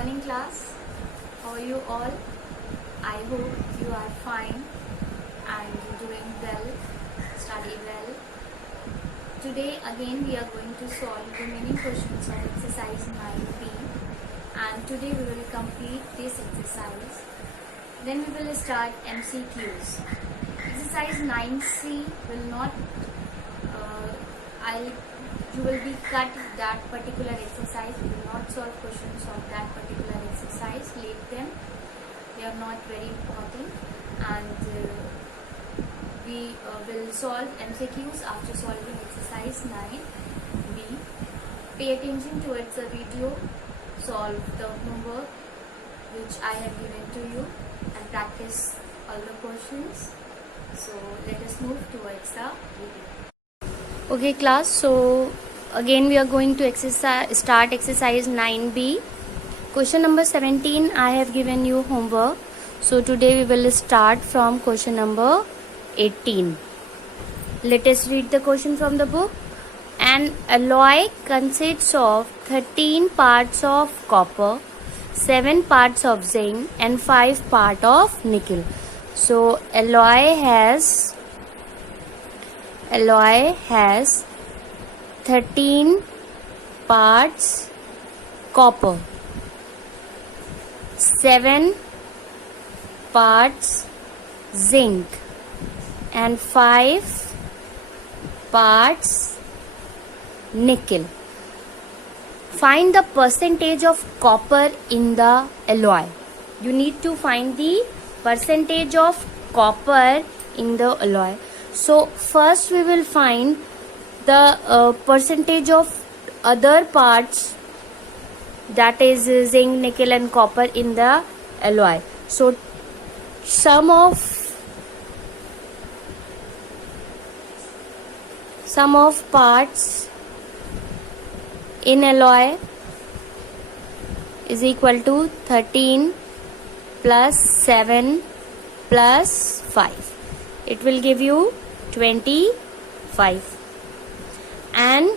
morning class. How are you all? I hope you are fine and doing well, study well. Today again we are going to solve remaining questions of exercise 9b, and today we will complete this exercise. Then we will start MCQs. Exercise 9c will not you will be cut that particular exercise. We will not solve questions of that particular exercise. Leave them. They are not very important, and we will solve MCQs after solving exercise 9b. Pay attention towards the video. Solve the homework which I have given to you and practice all the questions. So let us move towards the video. Okay class, so again we are going to start exercise 9b. Question number 17, I have given you homework. So today we will start from question number 18. Let us read the question from the book. An alloy consists of 13 parts of copper, 7 parts of zinc and 5 parts of nickel. So alloy has 13 parts copper, 7 parts zinc and 5 parts nickel. Find the percentage of copper in the alloy. You need to find the percentage of copper in the alloy. So first we will find the percentage of other parts, that is zinc, nickel and copper in the alloy. So sum of parts in alloy is equal to 13 plus 7 plus 5. It will give you 25. And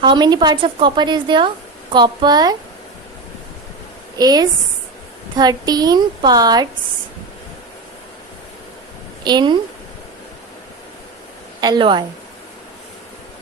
how many parts of copper is there? Copper is 13 parts in alloy,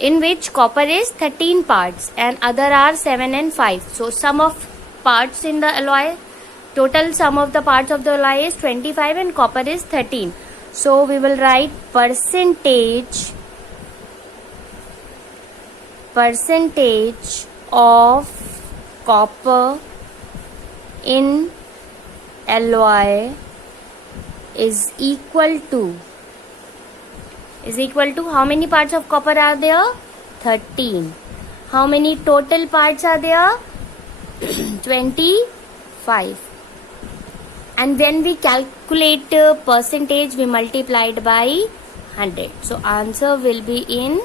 in which copper is 13 parts and other are 7 and 5. So sum of parts in the alloy, total sum of the parts of the alloy is 25 and copper is 13. So we will write percentage of copper in alloy is equal to how many parts of copper are there? 13. How many total parts are there? 25. And when we calculate percentage, we multiply it by 100. So answer will be in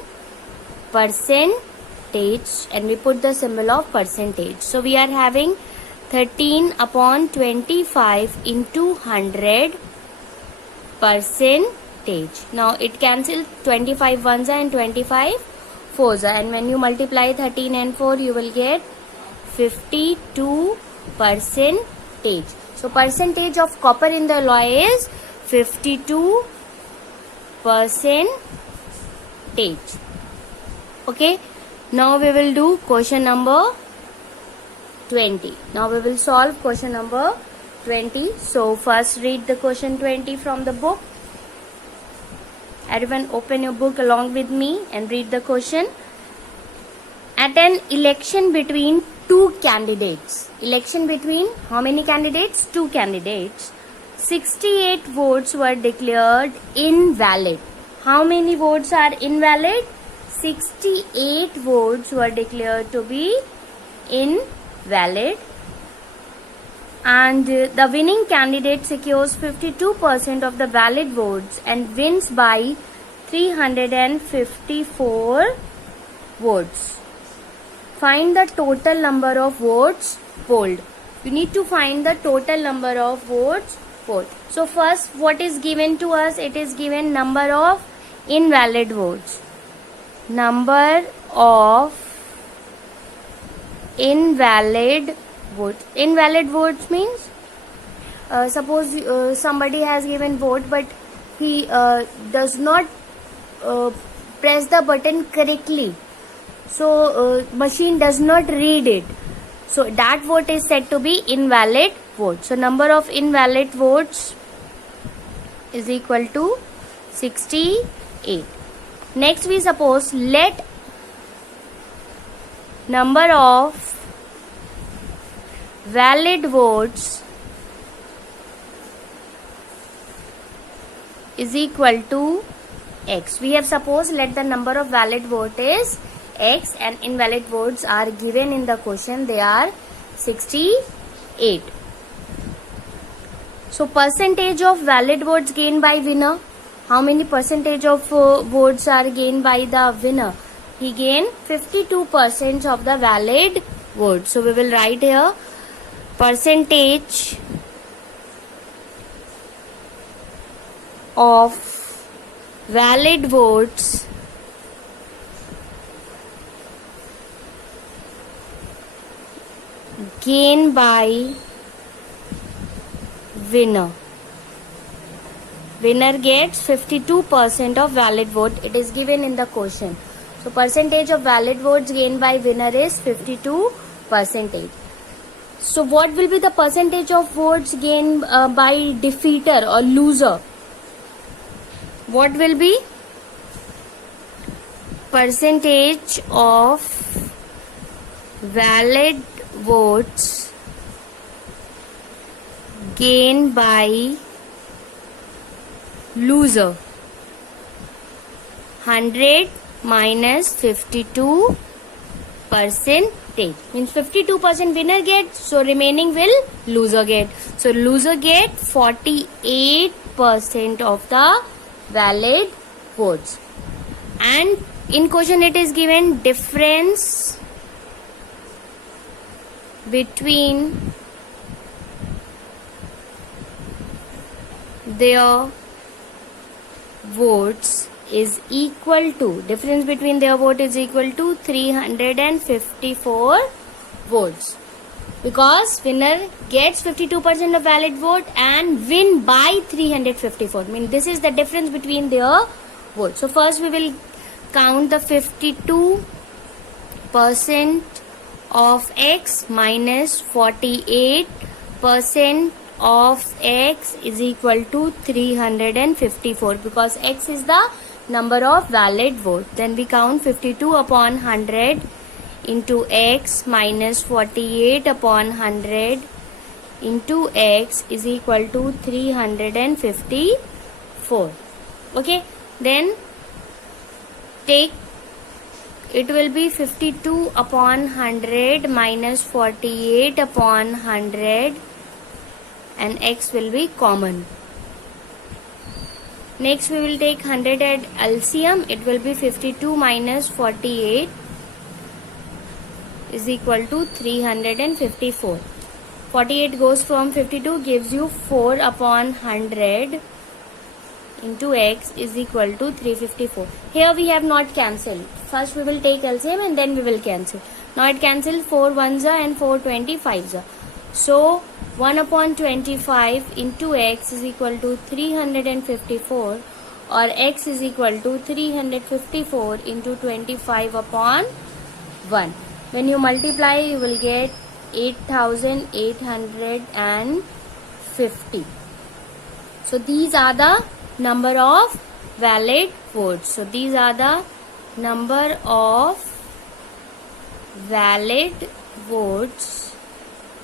percentage, and we put the symbol of percentage. So we are having 13 upon 25 into 100 percentage. Now it cancels 25 ones and 25 fours, and when you multiply 13 and 4 you will get 52 percentage. So percentage of copper in the alloy is 52 percentage. Okay, now we will do question number 20. Now we will solve question number 20. So first read the question 20 from the book. Everyone open your book along with me and read the question. At an election between two candidates. Election between how many candidates? Two candidates. 68 votes were declared invalid. How many votes are invalid? 68 votes were declared to be invalid. And the winning candidate secures 52% of the valid votes and wins by 354 votes. Find the total number of votes polled. You need to find the total number of votes polled. So first, what is given to us? It is given number of invalid votes. Number of invalid votes. Invalid votes means suppose somebody has given vote but he does not press the button correctly, so machine does not read it, so that vote is said to be invalid vote. So number of invalid votes is equal to 68. Next we suppose let number of valid votes is equal to x. We have supposed let the number of valid vote is x and invalid votes are given in the question. They are 68. So percentage of valid votes gained by winner. How many percentage of votes are gained by the winner? He gained 52% of the valid votes. So we will write here percentage of valid votes gained by winner. Winner gets 52% of valid vote. It is given in the question. So percentage of valid votes gained by winner is 52%. So what will be the percentage of votes gained by defeater or loser? What will be? Percentage of valid votes gained by loser. 100 minus 52 percentage means 52% winner gets, so remaining will loser get. So loser get 48% of the valid votes. And in question it is given difference between their votes is equal to, difference between their vote is equal to 354 votes, because winner gets 52% of valid vote and win by 354. I mean this is the difference between their votes. So first we will count the 52% of x minus 48% of x is equal to 354, because x is the number of valid vote. Then we count 52 upon 100 into x minus 48 upon 100 into x is equal to 354. Okay, then take, it will be 52 upon 100 minus 48 upon 100 and x will be common. Next we will take 100 at LCM. It will be 52 minus 48 is equal to 354. 48 goes from 52, gives you 4 upon 100 into x is equal to 354. Here we have not cancelled. First we will take LCM and then we will cancel. Now it cancels 4 ones and 4 25s. So 1 upon 25 into x is equal to 354, or x is equal to 354 into 25 upon 1. When you multiply you will get 8850. So these are the number of valid votes. So these are the number of valid votes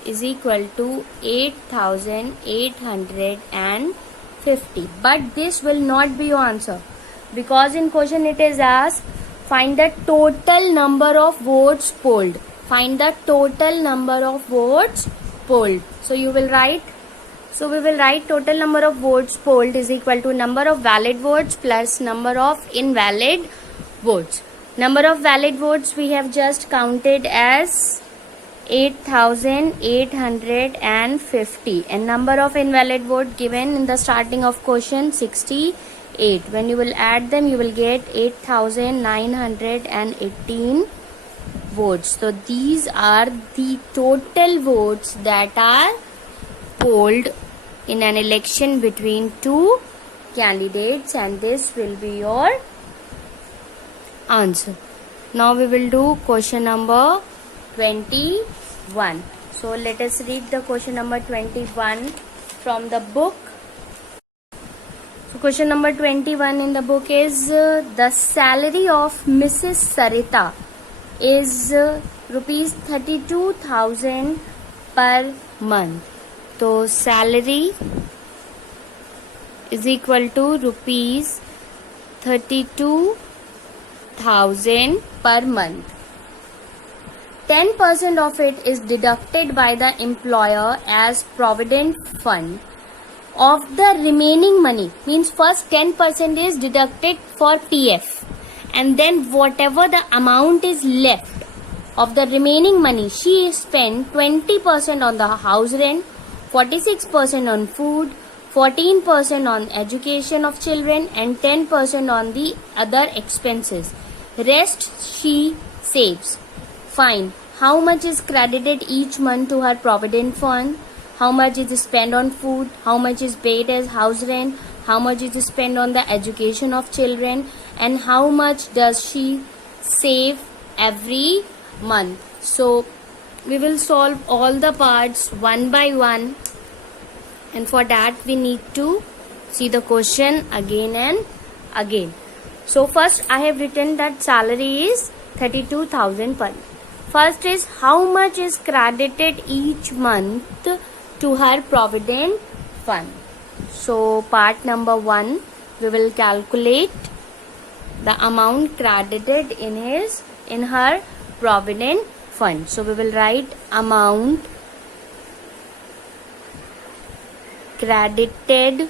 is equal to 8850. But this will not be your answer, because in question it is asked find the total number of votes polled. Find the total number of votes polled. So you will write, so we will write total number of votes polled is equal to number of valid votes plus number of invalid votes. Number of valid votes we have just counted as 8850, and number of invalid vote given in the starting of question 68. When you will add them you will get 8918 votes. So these are the total votes that are polled in an election between two candidates, and this will be your answer. Now we will do question number 21. So let us read the question number 21 from the book. So question number 21 in the book is the salary of Mrs. Sarita is rupees 32,000 per month. So salary is equal to rupees 32,000 per month. 10% of it is deducted by the employer as provident fund. Of the remaining money, means first 10% is deducted for PF, and then whatever the amount is left of the remaining money, she spent 20% on the house rent, 46% on food, 14% on education of children, and 10% on the other expenses. Rest she saves. Fine. How much is credited each month to her provident fund? How much is spent on food? How much is paid as house rent? How much is spent on the education of children? And how much does she save every month? So we will solve all the parts one by one, and for that we need to see the question again and again. So first I have written that salary is 32,000 per month. First is how much is credited each month to her provident fund. So part number 1, we will calculate the amount credited in her provident fund. So we will write amount credited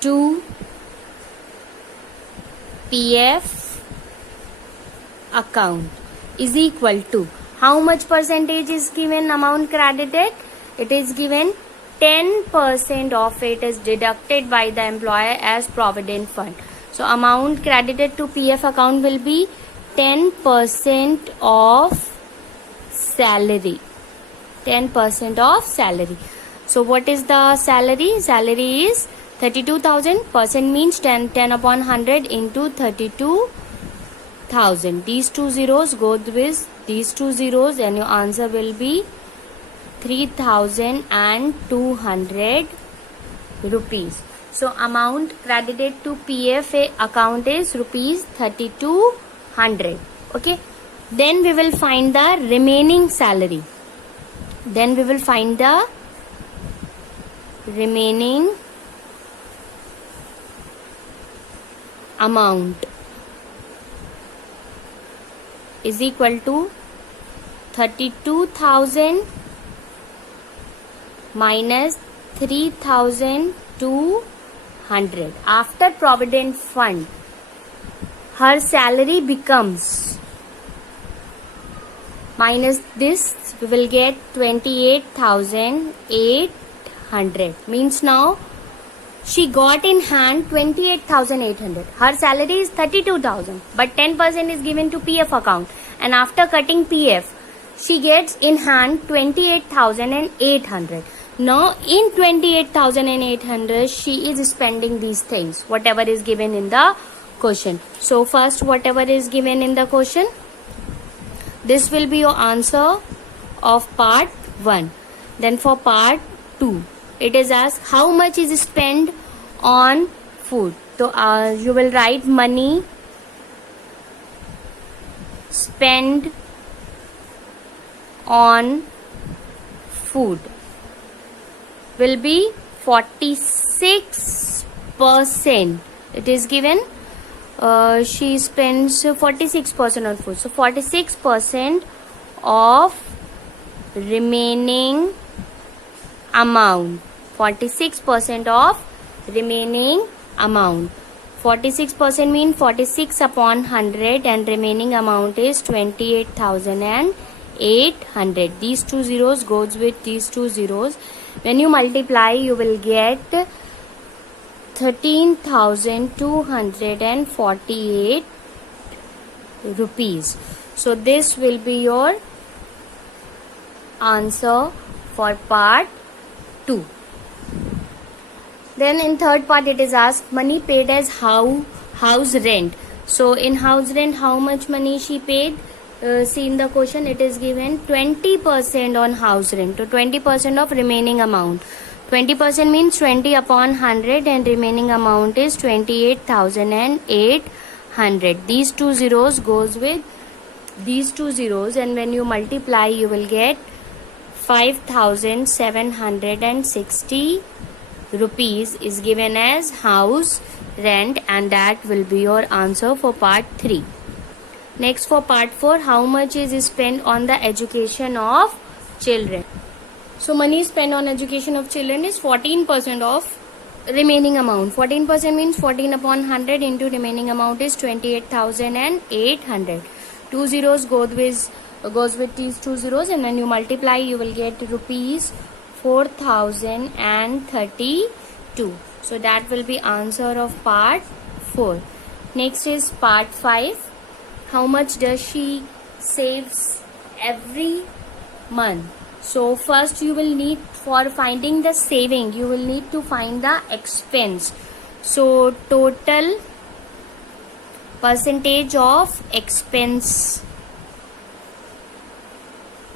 to PF account is equal to, how much percentage is given amount credited? It is given 10% of it is deducted by the employer as provident fund. So amount credited to PF account will be 10% of salary. 10% of salary. So what is the salary? Salary is 32,000. Percent means 10 upon 100 into 32,000. These two zeros go with these two zeros, and your answer will be 3,200 rupees. So amount credited to PF account is rupees 3,200. Okay. Then we will find the remaining salary. Then we will find the remaining amount is equal to 32,000 minus 3,200. After provident fund, her salary becomes, minus this, we will get 28,800. Means now she got in hand 28,800. Her salary is 32,000, but 10% is given to PF account, and after cutting PF, she gets in hand 28,800. Now in 28,800, she is spending these things, whatever is given in the question. So first, whatever is given in the question, this will be your answer of part 1. Then for part 2, it is asked how much is spent on food. So you will write money spent on food will be 46%. It is given she spends 46% on food. So 46% of remaining amount. 46% of remaining amount. 46% mean 46 upon 100, and remaining amount is 28,800. These two zeros goes with these two zeros. When you multiply, you will get 13,248 rupees. So this will be your answer for part 2. Then in third part it is asked money paid as house rent. So in house rent, how much money she paid? See in the question it is given 20% on house rent. So 20% of remaining amount. 20% means 20 upon 100 and remaining amount is 28,800. These two zeros goes with these two zeros, and when you multiply you will get 5,760 rupees is given as house rent, and that will be your answer for part 3. Next, for part 4, how much is spent on the education of children? So money spent on education of children is 14% of remaining amount. 14% means 14 upon 100 into remaining amount is 28,800. Two zeros goes with these two zeros, and when you multiply you will get rupees 4,032. So that will be answer of part 4. Next is part 5. How much does she saves every month? So first you will need, for finding the saving, you will need to find the expense. So total percentage of expense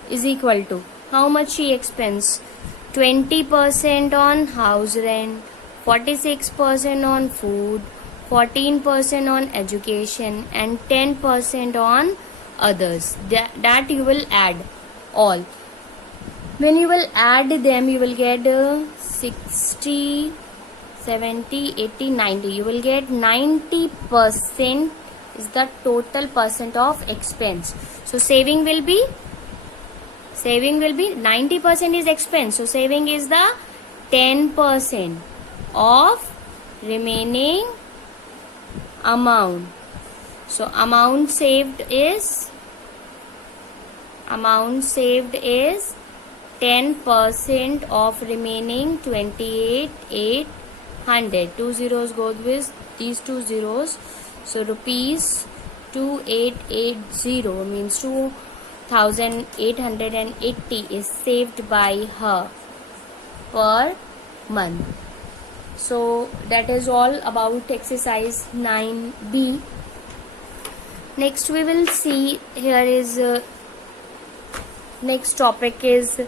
is equal to how much she expends. 20% on house rent, 46% on food, 14% on education, and 10% on others. That you will add all. When you will add them, you will get 60, 70, 80, 90. You will get 90% is the total percent of expense. So saving will be 90% is expense. So saving is the 10% of remaining amount. So amount saved is 10% of remaining 28,800. Two zeros goes with these two zeros. So rupees 2880 means 2,880 is saved by her per month. So that is all about exercise 9B. Next we will see, here is next topic is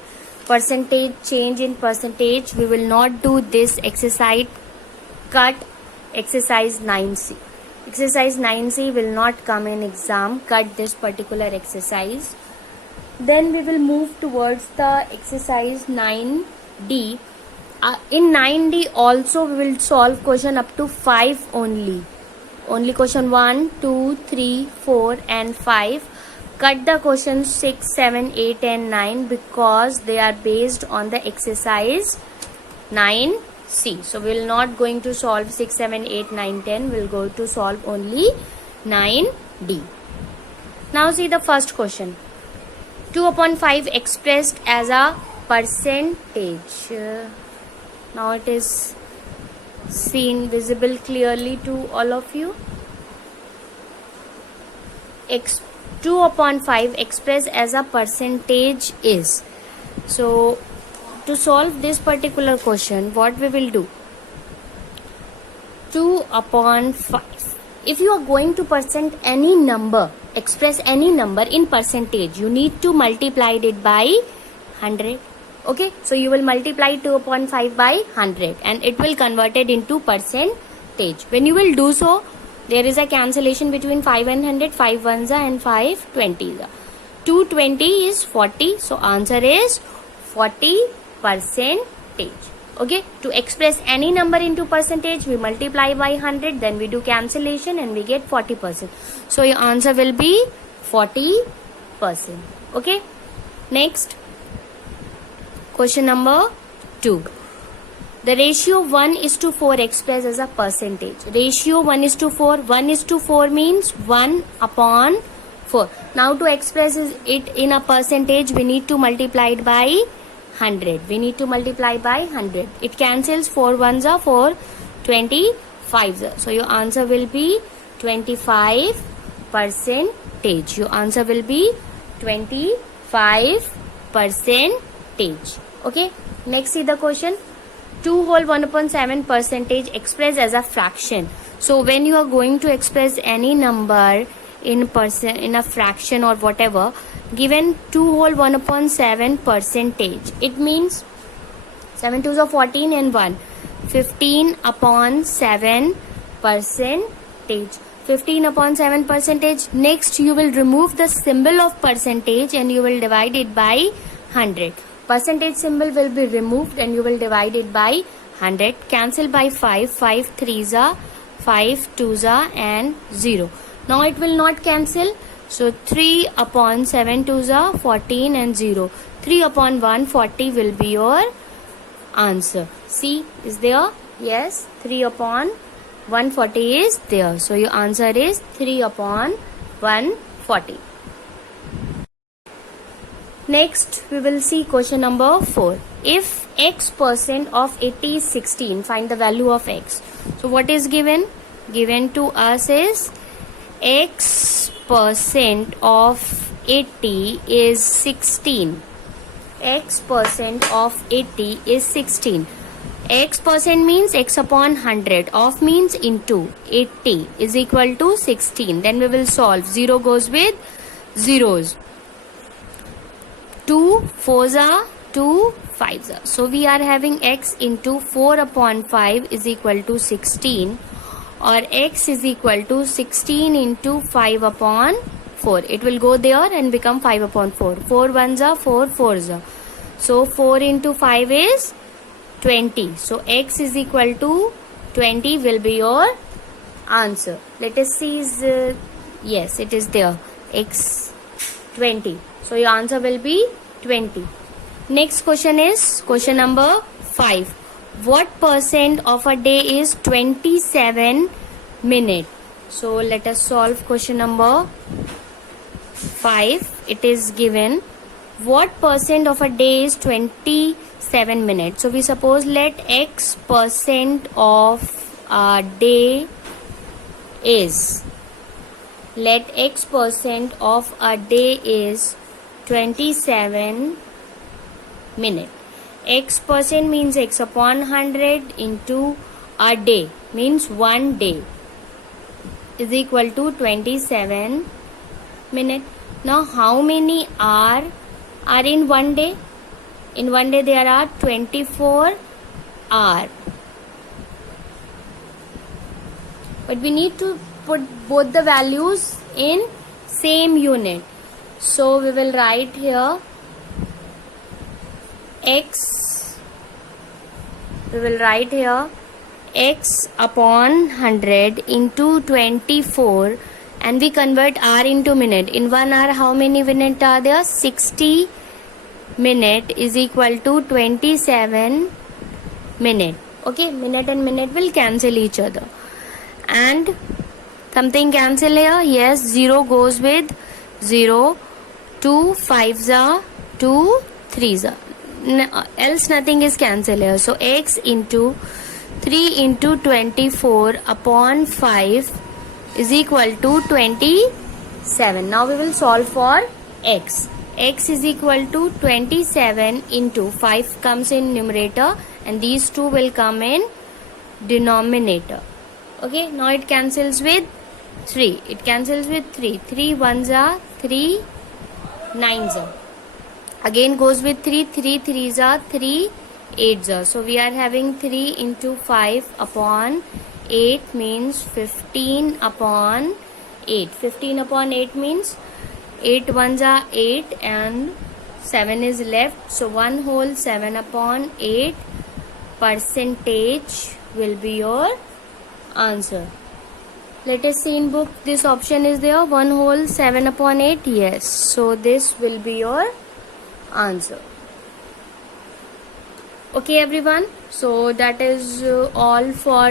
percentage, change in percentage. We will not do this exercise. Cut exercise 9C. Exercise 9C will not come in exam. Cut this particular exercise. Then we will move towards the exercise 9D. In 9D also we will solve question up to 5 only. Only question 1, 2, 3, 4 and 5. Cut the questions 6, 7, 8 and 9 because they are based on the exercise 9C. So we will not going to solve 6, 7, 8, 9, 10. We will go to solve only 9D. Now see the first question. 2 upon 5 expressed as a percentage. Now it is seen visible clearly to all of you. 2 upon 5 expressed as a percentage is. So to solve this particular question, what we will do? 2 upon 5. If you are going to percent any number, express any number in percentage, you need to multiply it by 100. Okay, so you will multiply 2 upon 5 by 100 and it will convert it into percentage. When you will do so, there is a cancellation between 5 and 100, 5 ones and 5 20s. 220 is 40, so answer is 40%. Okay, to express any number into percentage, we multiply by 100, then we do cancellation and we get 40%. So your answer will be 40%. Okay, next. Question number 2. The ratio 1:4 expressed as a percentage. Ratio 1:4. 1:4 means 1 upon 4. Now to express it in a percentage, we need to multiply it by 100. We need to multiply by 100. It cancels 4 ones are 4, 25. So your answer will be 25%. percentage. Your answer will be 25%. Okay, next see the question. 2 whole 1/7 percentage expressed as a fraction. So when you are going to express any number in a fraction or whatever, given 2 whole 1/7 percentage, it means 7 twos are 14 and 1, 15/7 percentage. 15/7 percentage. Next you will remove the symbol of percentage and you will divide it by 100. Percentage symbol will be removed and you will divide it by 100. Cancel by 5. 5 threes are 5 twos are and 0. Now it will not cancel. So 3/7 twos are 14 and 0. 3/140 will be your answer. C is there? Yes, 3/140 is there. So your answer is 3/140. Next, we will see question number 4. If x% of 80 is 16, find the value of x. So what is given? Given to us is x% of 80 is 16. X% of 80 is 16. X% means x/100. Of means into 80 is equal to 16. Then we will solve. 0 goes with zeros. 2 4s are 2 5s are. So we are having x into 4/5 is equal to 16, or x is equal to 16 into 5/4. It will go there and become 5/4. 4 1s are 4 4s are. So 4 into 5 is 20. So x is equal to 20 will be your answer. Let us see. Yes, it is there. X 20. So your answer will be 20. Next question is question number 5. What percent of a day is 27 minutes? So let us solve question number 5. It is given. What percent of a day is 27 minutes? So we suppose let x% of a day is. Let x% of a day is 27 minutes. X% means x/100 into a day means 1 day is equal to 27 minutes. Now how many are in 1 day? In 1 day there are 24 hours. But we need to put both the values in same unit. So we will write here x. We will write here x/100 into 24 and we convert hour into minute. In 1 hour how many minutes are there? 60 minutes is equal to 27 minutes. Okay, minute and minute will cancel each other. And something cancel here. Yes, 0 goes with 0. 2 5s are 2 3s are. Else nothing is cancelled here. So x into 3 into 24/5 is equal to 27. Now we will solve for x. X is equal to 27 into 5 comes in numerator and these two will come in denominator. Okay, now it cancels with 3. It cancels with 3. 3 1s are 3 9s are. Again goes with 3. 3 3s are 3 8s are. So we are having 3 into 5/8 means 15/8. 15/8 means 8 1s are 8 and 7 is left. So 1 whole 7/8 percentage will be your answer. Let us see in book. This option is there. 1 whole 7/8. Yes. So this will be your answer. Okay everyone, so that is all for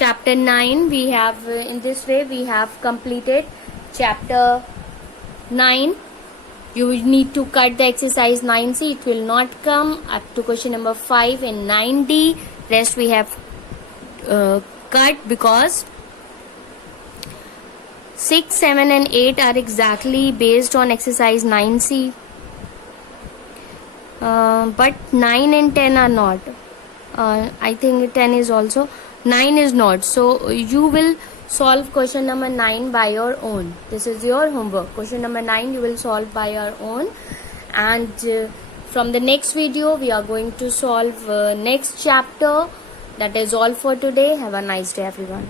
chapter 9. We have in this way we have completed chapter 9. You will need to cut the exercise 9C. It will not come up to question number 5 and 9D. Rest we have cut because 6, 7 and 8 are exactly based on exercise 9C. But 9 and 10 are not. I think 10 is also. 9 is not. So you will solve question number 9 by your own. This is your homework. Question number 9 you will solve by your own. And from the next video we are going to solve next chapter. That is all for today. Have a nice day, everyone.